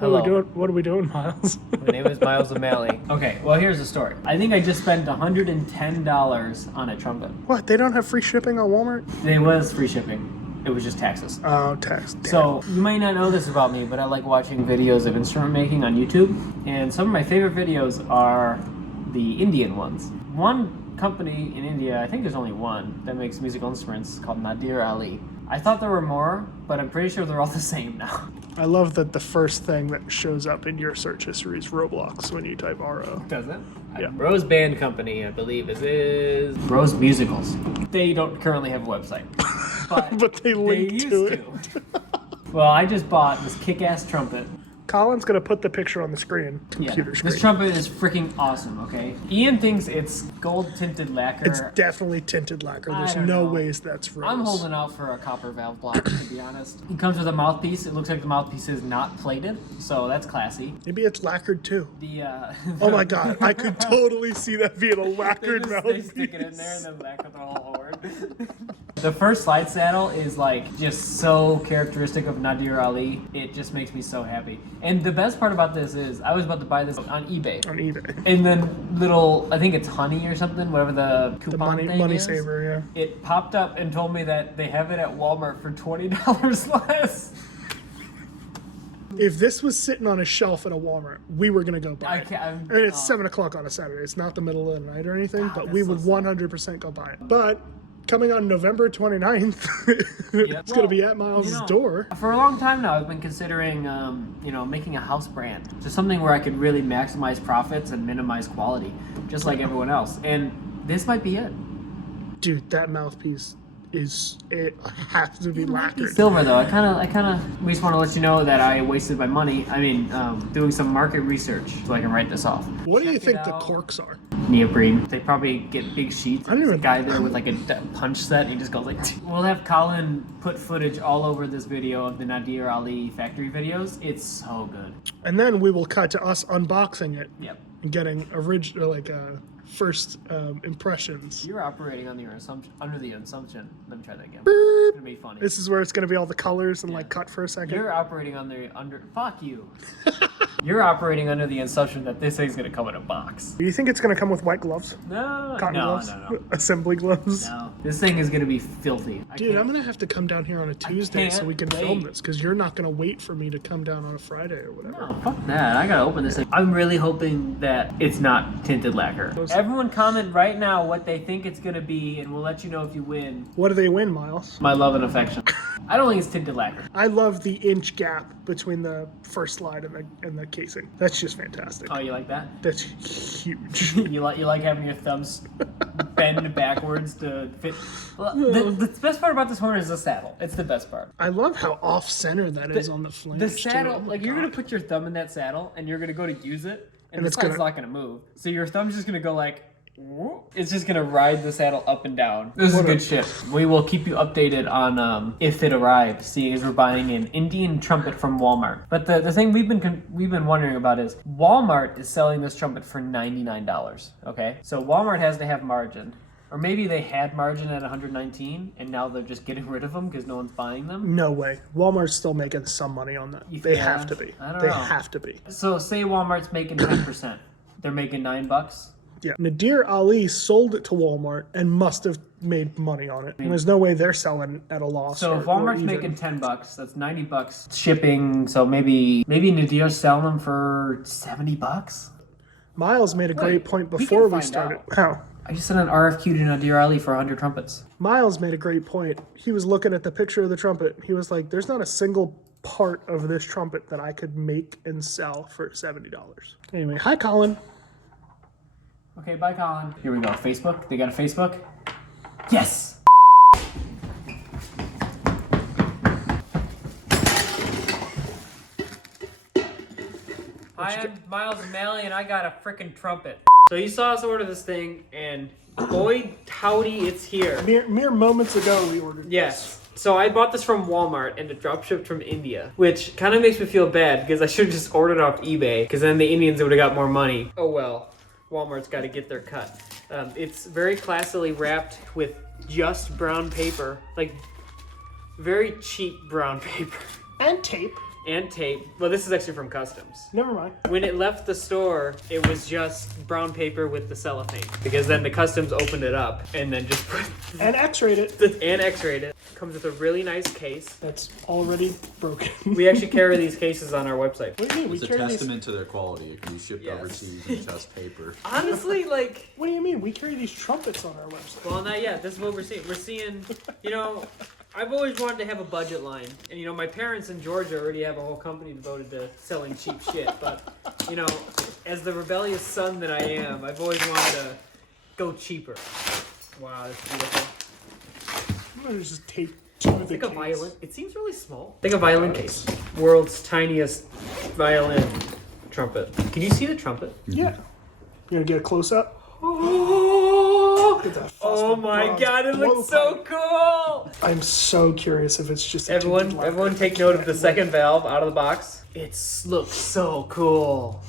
Hello. What are we doing, Miles? My name is Miles O'Malley. Okay, well here's the story. I think I just spent $110 on a trumpet. What? They don't have free shipping on Walmart? It was free shipping. It was just taxes. Oh, tax. Damn. So you might not know this about me, but I like watching videos of instrument making on YouTube, and some of my favorite videos are the Indian ones. One company in India, I think there's only one, that makes musical instruments called Nadir Ali. I thought there were more, but I'm pretty sure they're all the same now. I love that the first thing that shows up in your search history is Roblox when you type RO. Does it? Yeah. Rose Band Company, I believe, is Rose Musicals. They don't currently have a website, but They linked to it. Well, I just bought this kick-ass trumpet. Colin's gonna put the picture on the screen. Computer screen. This trumpet is freaking awesome, okay? Ian thinks it's gold-tinted lacquer. It's definitely tinted lacquer. There's don't no know. ways that's rose. I'm holding out for a copper valve block, to be honest. It comes with a mouthpiece. It looks like the mouthpiece is not plated, so that's classy. Maybe it's lacquered too. Oh my god, I could totally see that being a lacquered They mouthpiece. stick it in there and then lacquer the whole horn. The first slide saddle is like just so characteristic of Nadir Ali. It just makes me so happy. And the best part about this is I was about to buy this on eBay. On eBay. And then I think it's Honey or something, whatever the coupon The thing money is. saver, yeah. It popped up and told me that they have it at Walmart for $20 less. If this was sitting on a shelf at a Walmart, we were gonna go buy I it. can't. And it's 7 o'clock on a Saturday. It's not the middle of the night or anything, but we that's would so 100% go buy it. But coming on November 29th, it's gonna be at Miles' door. For a long time now, I've been considering, making a house brand. Just something where I could really maximize profits and minimize quality, just like everyone else. And this might be it. Dude, that mouthpiece it has to be lacquered. Silver though, we just want to let you know that I wasted my money. Doing some market research so I can write this off. What do you think the corks are? Neoprene. They probably get big sheets. I don't There's a even- guy there with like a punch set. And he just goes like. We'll have Colin put footage all over this video of the Nadir Ali factory videos. It's so good. And then we will cut to us unboxing it Yep. and getting first impressions. You're operating on under the assumption. Let me try that again. It's gonna be funny. This is where it's gonna be all the colors and cut for a second. You're operating fuck you. You're operating under the assumption that this thing's gonna come in a box. Do you think it's gonna come with white gloves? No, Cotton gloves? no. Assembly gloves? No, this thing is gonna be filthy. Dude, I'm gonna have to come down here on a Tuesday so we can can't film wait. this, because you're not gonna wait for me to come down on a Friday or whatever. No, fuck that. I gotta open this thing. I'm really hoping that it's not tinted lacquer. Everyone comment right now what they think it's gonna be, and we'll let you know if you win. What do they win, Miles? My love and affection. I don't think it's tinted lacquer. I love the inch gap between the first slide and the casing. That's just fantastic. Oh, you like that? That's huge. You like having your thumbs bend backwards to fit. Well, the best part about this horn is the saddle. It's the best part. I love how off-center that is on the flange. The saddle, too. Oh my you're gonna God. put your thumb in that saddle, and you're gonna go to use it, and it's the side's gonna- not gonna move. So your thumb's just gonna go like. Whoop. It's just gonna ride the saddle up and down. This is good shit. We will keep you updated on if it arrives, seeing as we're buying an Indian trumpet from Walmart. But the thing we've been wondering about is Walmart is selling this trumpet for $99. Okay, so Walmart has to have margin, or maybe they had margin at $119, and now they're just getting rid of them because no one's buying them. No way. Walmart's still making some money on that. They have to be. I don't They know. have to be. So say Walmart's making 10%, they're making $9. Yeah. Nadir Ali sold it to Walmart and must have made money on it. And there's no way they're selling at a loss. So or- if or Walmart's even. making $10, that's $90 shipping. So maybe Nadir's selling them for $70. Miles made a great Wait, point we before can we find started. out. How? I just sent an RFQ to Nadir Ali for 100 trumpets. Miles made a great point. He was looking at the picture of the trumpet. He was like, there's not a single part of this trumpet that I could make and sell for $70. Anyway, hi, Colin. Okay, bye, Colin. Here we go. Facebook. They got a Facebook. Yes. Hi, I'm Miles O'Malley, and I got a freaking trumpet. So you saw us order this thing, and boy, howdy, it's here. Mere moments ago, we ordered. Yes. So I bought this from Walmart and it drop shipped from India, which kind of makes me feel bad because I should have just ordered off eBay because then the Indians would have got more money. Oh well, Walmart's got to get their cut. It's very classily wrapped with just brown paper, like very cheap brown paper. And tape. and tape. Well, this is actually from Customs. Never mind. When it left the store, it was just brown paper with the cellophane. Because then the Customs opened it up and then just put... And x-rayed it. And x-rayed it. Comes with a really nice case. That's already broken. We actually carry these cases on our website. What do you mean? It's a testament to their quality. It can be shipped overseas in just paper. Honestly, like... What do you mean? We carry these trumpets on our website. Well, not yet. This is what we're seeing. We're seeing, you know, I've always wanted to have a budget line. And, you know, my parents in Georgia already have a whole company devoted to selling cheap shit. But, you know, as the rebellious son that I am, I've always wanted to go cheaper. Wow, that's beautiful. I'm going to just tape two of the Think a violin. It seems really small. Think a violin case. World's tiniest violin trumpet. Can you see the trumpet? Yeah. You going to get a close-up? Oh my god, it looks so cool! I'm so curious if it's just everyone take note of the second valve out of the box. It looks so cool.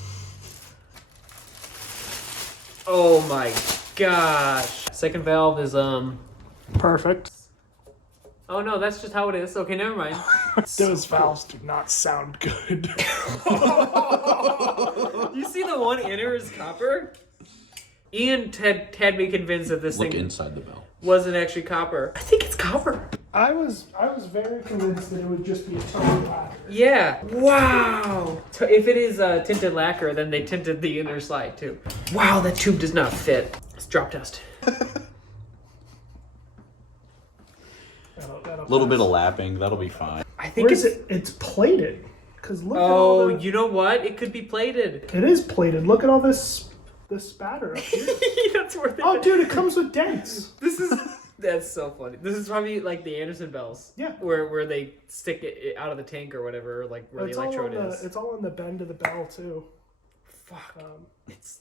Oh my gosh. Second valve is perfect. Oh no, that's just how it is. Okay, never mind. Those valves do not sound good. You see the one inner is copper? Ian had me convinced that this Look thing inside the bell. wasn't actually copper. I think it's copper. I was very convinced that it would just be a tone lacquer. Yeah. Wow. So if it is tinted lacquer, then they tinted the inner slide too. Wow, that tube does not fit. Let's drop test. A little bit of lapping, that'll be fine. I think it's plated. Cause look at Oh, all the... you know what? It could be plated. It is plated. Look at all this spatter up here. That's worth it. Oh, dude, it comes with dents. That's so funny. This is probably like the Anderson bells. Yeah. Where they stick it out of the tank or whatever, like where the electrode is. It's all on the bend of the bell too. Fuck. It's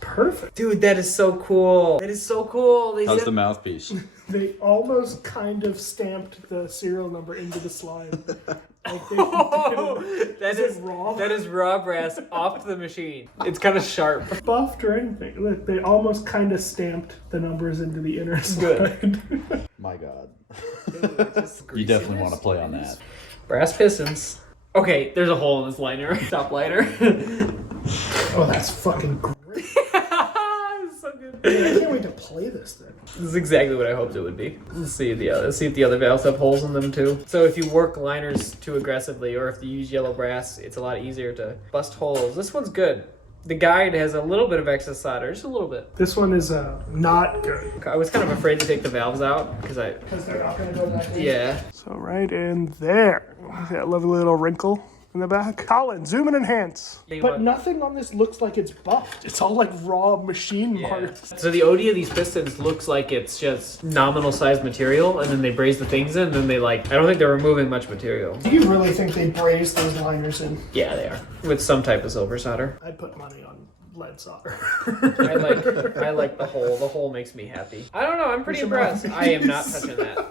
perfect. Dude, that is so cool. That is so cool. How's the mouthpiece? They almost kind of stamped the serial number into the slide. Like that is raw brass off the machine. It's kind of sharp. Buffed or anything. Look, they almost kind of stamped the numbers into the inner slide. My God. Dude, You definitely want to play on that. Brass pistons. Okay, there's a hole in this liner. Top liner. Oh, that's fucking great. So good. I can't wait to play this thing. This is exactly what I hoped it would be. Let's see if the other valves have holes in them too. So if you work liners too aggressively, or if you use yellow brass, it's a lot easier to bust holes. This one's good. The guide has a little bit of excess solder, just a little bit. This one is not good. I was kind of afraid to take the valves out because they're not going to go back in. Yeah. So right in there, that lovely little wrinkle in the back. Colin, zoom and enhance. But nothing on this looks like it's buffed. It's all like raw machine marks. So the OD of these pistons looks like it's just nominal size material, and then they braze the things in, and then they I don't think they're removing much material. Do you really think they brazed those liners in? Yeah, they are. With some type of silver solder. I'd put money on lead solder. I like the hole. The hole makes me happy. I don't know, I'm pretty impressed. I am not touching that.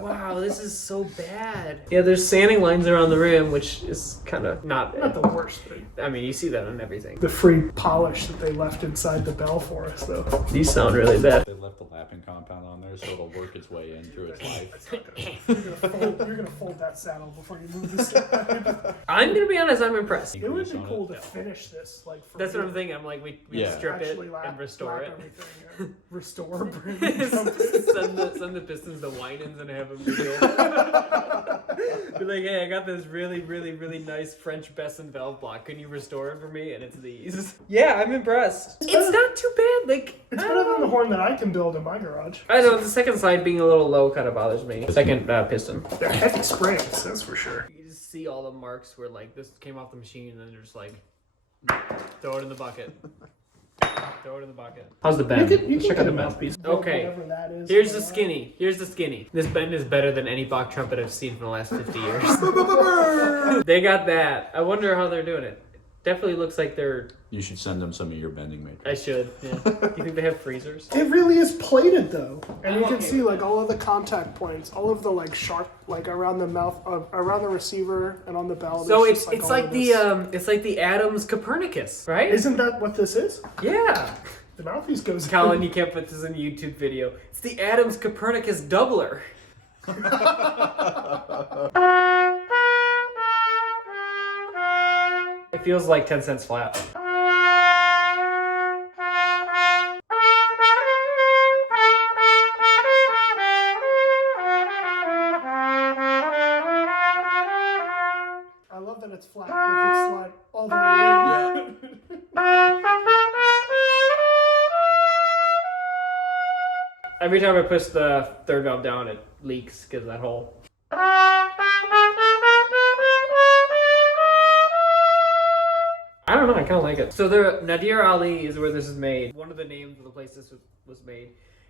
Wow, this is so bad. Yeah, there's sanding lines around the rim, which is kind of not the worst thing. I mean, you see that on everything. The free polish that they left inside the bell for us, though. These sound really bad. They left the lapping compound on there so it'll work its way in through its life. You're gonna fold that saddle before you move this slide. I'm gonna be honest, I'm impressed. It would be cool to finish this That's what I'm thinking. I'm like, we strip it and restore it. Restore, bring send the pistons to Winans and have them rebuild. Be like, hey, I got this really, really, really nice French Besson valve block. Can you restore it for me? And it's these. Yeah, I'm impressed. It's not too bad. Like, it's better than the horn that I can build in my garage. I know, the second side being a little low kind of bothers me. The second piston. They're heavy springs, that's for sure. You just see all the marks where like this came off the machine and then they're just like, throw it in the bucket. Throw it in the bucket. How's the bend? You can check out the mouthpiece. Okay. Here's the skinny. Here's the skinny. This bend is better than any Bach trumpet I've seen from the last 50 years. They got that. I wonder how they're doing it. Definitely looks like they're... You should send them some of your bending makers. I should, yeah. Do you think they have freezers? It really is plated though. And you can see like all of the contact points, all of the like sharp, like around the mouth, around the receiver and on the bell. So it's like the Adams Copernicus, right? Isn't that what this is? Yeah. The mouthpiece goes in. Colin, you can't put this in a YouTube video. It's the Adams Copernicus doubler. It feels like 10 cents flat. I love that it's flat. It can slide all the way in. Every time I push the third valve down, it leaks because of that hole. I don't know, I kind of like it. So the Nadir Ali is where this is made. One of the names of the place this was made.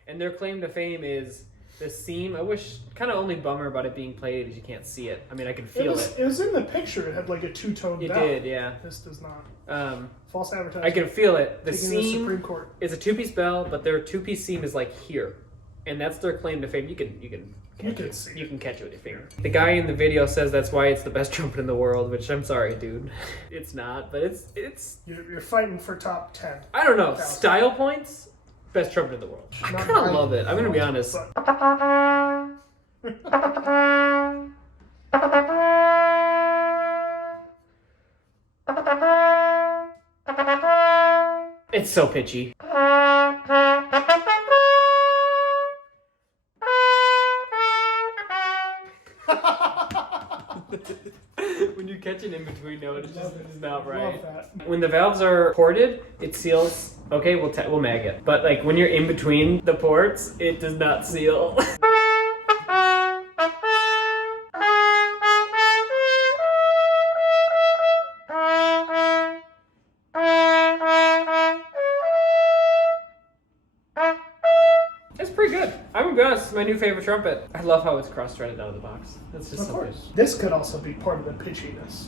And their claim to fame is the seam. I wish, kind of only bummer about it being plated is you can't see it. I mean, I can feel it. It was in the picture. It had like a two-tone It valve. did, yeah. This does not. False advertising. I can feel it. The Taking the seam Supreme Court. is a two-piece bell, but their two-piece seam is like here. And that's their claim to fame. You can see you can catch it with your finger. The guy in the video says that's why it's the best trumpet in the world, which I'm sorry, dude. It's not, but it's You're fighting for top 10. I don't know. Style points, best trumpet in the world. I kind of love it. I'm gonna be honest. It's so pitchy. When you catch an in-between note, it's just not right. When the valves are ported, it seals. Okay, we'll mag it. But like when you're in between the ports, it does not seal. It's pretty good. I'm gonna be honest, it's my new favorite trumpet. I love how it's cross-threaded out of the box. That's just Of so course. good. This could also be part of the pitchiness.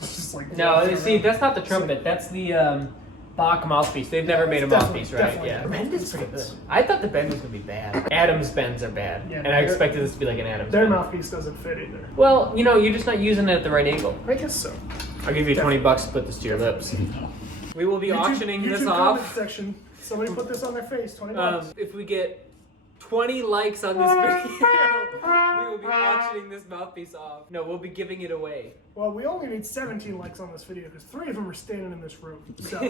Just like No, see, that's not the trumpet. That's the Bach mouthpiece. They've never made a mouthpiece, right? definitely Yeah. a Bend is pretty good. mouthpiece. I thought the bend was gonna be bad. Adams bends are bad, Yeah, and I their- expected this to be like an Adams Their bend. mouthpiece doesn't fit either. Well, you know, you're just not using it at the right angle. I guess so. I'll give you $20 to put this to your lips. We will be auctioning this YouTube comment off. section. Somebody put this on their face. $20. If we get 20 likes on this video, we will be auctioning this mouthpiece off. No, we'll be giving it away. Well, we only need 17 likes on this video because 3 of them are standing in this room. So.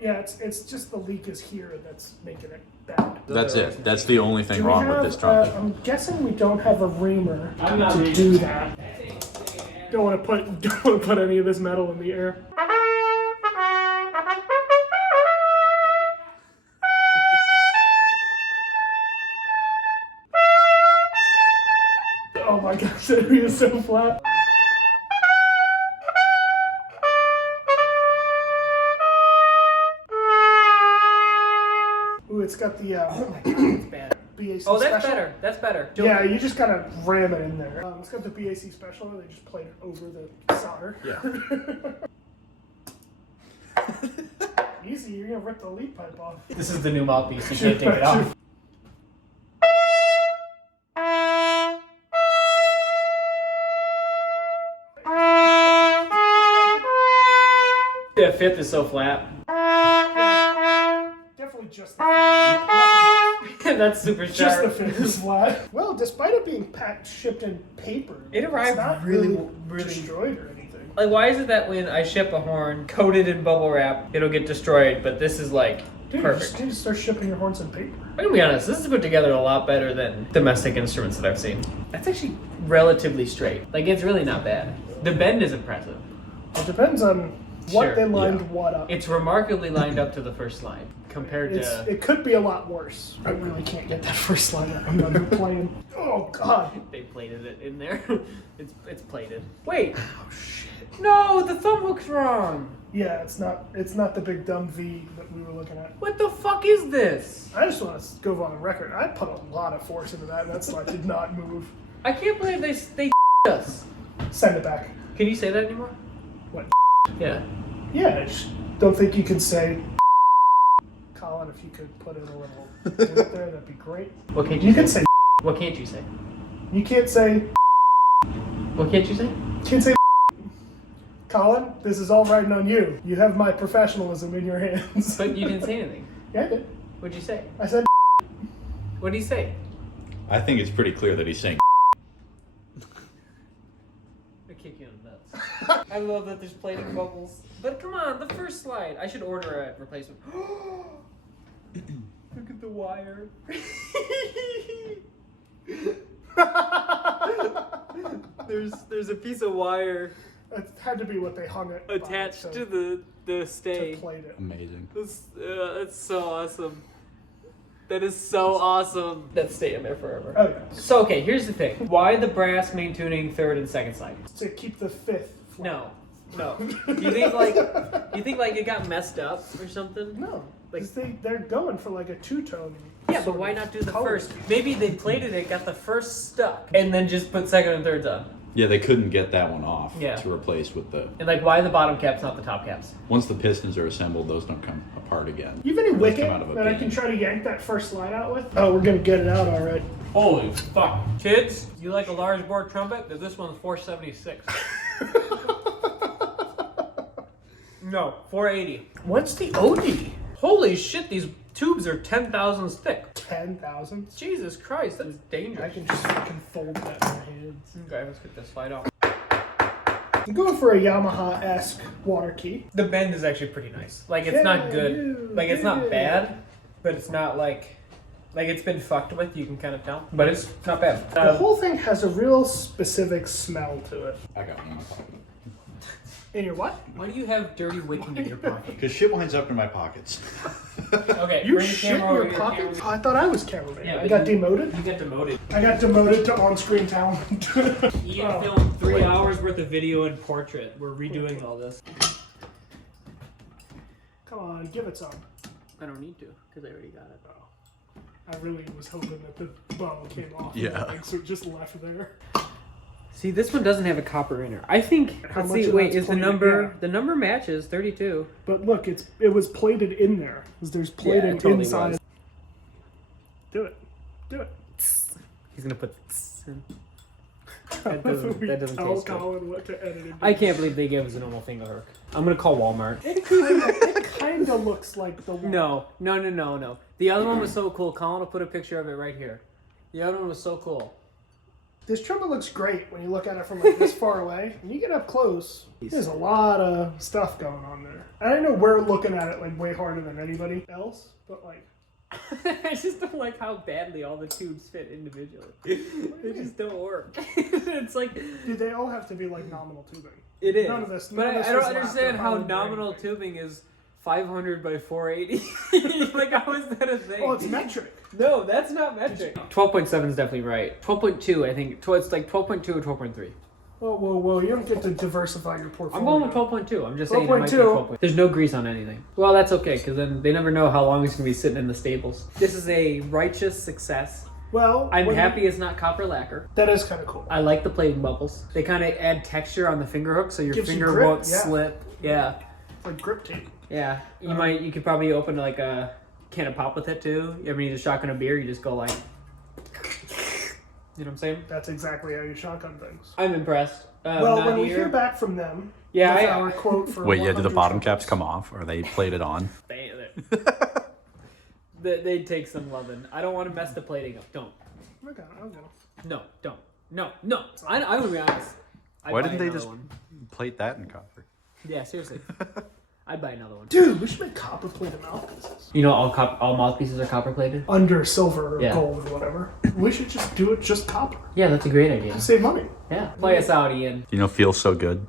Yeah, it's just the leak is here that's making it bad. That's it. That's the only thing Do we wrong with have, this trumpet. I'm guessing we don't have a reamer I'm not to reaming. do that. Don't want to put any of this metal in the air. Oh my gosh, that is so flat. Ooh, it's got the Oh my god, it's bad. BAC Oh, that's special. better. That's better. Yeah, you just kind of ram it in there. It's got the BAC special. They just played it over the solder. Yeah. Easy, you're gonna rip the lead pipe off. This is the new mouthpiece. You can't take it off. The fifth is so flat. Definitely just the That's super just sharp. the fifth is flat. Well, despite it being shipped in paper, It arrived it's not really destroyed or anything. Like, why is it that when I ship a horn coated in bubble wrap, it'll get destroyed, but this is like Dude, perfect? you just need to start shipping your horns in paper. I'm gonna be honest, this is put together a lot better than domestic instruments that I've seen. That's actually relatively straight. Like, it's really not bad. The bend is impressive. It depends on what Sure, they lined yeah. what up. It's remarkably lined up to the first line compared to. It could be a lot worse. I really can't get that first line out. I'm not even playing. Oh god. They plated it in there. It's plated. Wait. Oh shit. No, the thumb hook's wrong. Yeah, it's not the big dumb V that we were looking at. What the fuck is this? I just want to go on record. I put a lot of force into that, and that slide did not move. I can't believe they us. Send it back. Can you say that anymore? What? Yeah. Yeah, I just don't think you can say. Colin, if you could put in a little bit there, that'd be great. What can't You can say. What can't you say? You can't say. What can't you say? Can't say. Colin, this is all riding on you. You have my professionalism in your hands. But you didn't say anything. Yeah, I did. What'd you say? I said. What'd he say? I think it's pretty clear that he's saying. kick you in the nuts. I love that there's plating bubbles. But come on, the first slide. I should order a replacement. Look at the wire. There's a piece of wire It had to be what they hung it by, attached so- to the stay. to plate it. Amazing. That's so awesome. That is so awesome. That's staying there forever. Oh yeah. So okay, here's the thing. Why the brass main tuning third and second slide? To keep the fifth. Flat. No. You think like it got messed up or something? No. Like They're going for like a two-tone. yeah, but sort why of not do the color. first? Maybe they plated it, got the first stuck, and then just put second and thirds on. Yeah, they couldn't get that one off Yeah. to replace with the... And like, why the bottom caps, not the top caps? Once the pistons are assembled, those don't come apart again. You have any Those wicket come out of a that I beam. can try to yank that first slide out with? Oh, we're gonna get it out all right. Holy fuck, kids! You like a large bore trumpet? This one's 476. No, 480. What's the OD? Holy shit, these tubes are 10 thousandths thick. 10,000. Jesus Christ, that's I dangerous. can just fucking fold that in my hands. Okay, let's get this slide off. I'm going for a Yamaha-esque water key. The bend is actually pretty nice. Like, it's not good. Like, it's not bad, but it's not like it's been fucked with, you can kind of tell. But it's not bad. The whole thing has a real specific smell to it. I got one in my pocket. In your what? Why do you have dirty wicking in your pocket? Because shit winds up in my pockets. Okay, You bring the shit in camera over your here, pocket? camera. Oh, I thought I was cameraman. Yeah, I but got you- demoted. You got demoted. I got demoted to on-screen talent. You Oh. filmed 3 hours worth of video and portrait. We're redoing all this. Come on, give it some. I don't need to, because I already got it. Oh. I really was hoping that the bow came off. Yeah. And so it just left there. See, this one doesn't have a copper inner. I think. How Let's much see. of Wait, that's is the plated? number? Yeah. The number matches 32. But look, it was plated in there. 'Cause there's plating it totally inside. was. Do it. Do it. He's gonna put. In. That doesn't- that doesn't tell taste good. Colin what to edit into. I can't believe they gave us a normal finger hook. I'm gonna call Walmart. It kind of looks like the one. No. The other one was so cool. Colin will put a picture of it right here. The other one was so cool. This trumpet looks great when you look at it from like this far away. When you get up close, there's a lot of stuff going on there. I know we're looking at it like way harder than anybody else, but like I just don't like how badly all the tubes fit individually. They just don't work. It's like dude, they all have to be like nominal tubing. it is. None of this- but none of this I don't is understand laptop how or nominal anything. tubing is 500 by 480. Like, how is that a thing? Oh, it's metric. No, that's not metric. 12.7 is definitely right. 12.2, I think. It's like 12.2 or 12.3. Whoa! You don't get to diversify your portfolio. I'm going with 12.2. I'm just saying it might be 12.2. 12. There's no grease on anything. Well, that's okay, because then they never know how long it's going to be sitting in the stables. This is a righteous success. Well, I'm when- happy it's not copper lacquer. That is kind of cool. I like the plating bubbles. They kind of add texture on the finger hook, so your Gives you finger grip, won't yeah. slip. Yeah, It's like grip tape. yeah. You could probably open like a can of pop with it too. You ever need a shotgun a beer? You just go like, you know what I'm saying? That's exactly how you shotgun things. I'm impressed. Well, not when we here. hear back from them, Yeah, with I- our quote for Wait, yeah, do the 100 bottom trumpets. caps come off? Or are they plated on? They'd take some loving. I don't want to mess the plating up. Don't. Okay, I'll go. No, don't. No. I'm gonna be honest. I'd Why buy didn't they another just one. plate that in copper? Yeah, seriously. I'd buy another one. Dude, we should make copper plated mouthpieces. You know, all mouthpieces are copper plated. Under silver or Yeah. gold or whatever. We should just do it just copper. Yeah, that's a great idea. Save money. Yeah, play us out, Ian. You know, feels so good.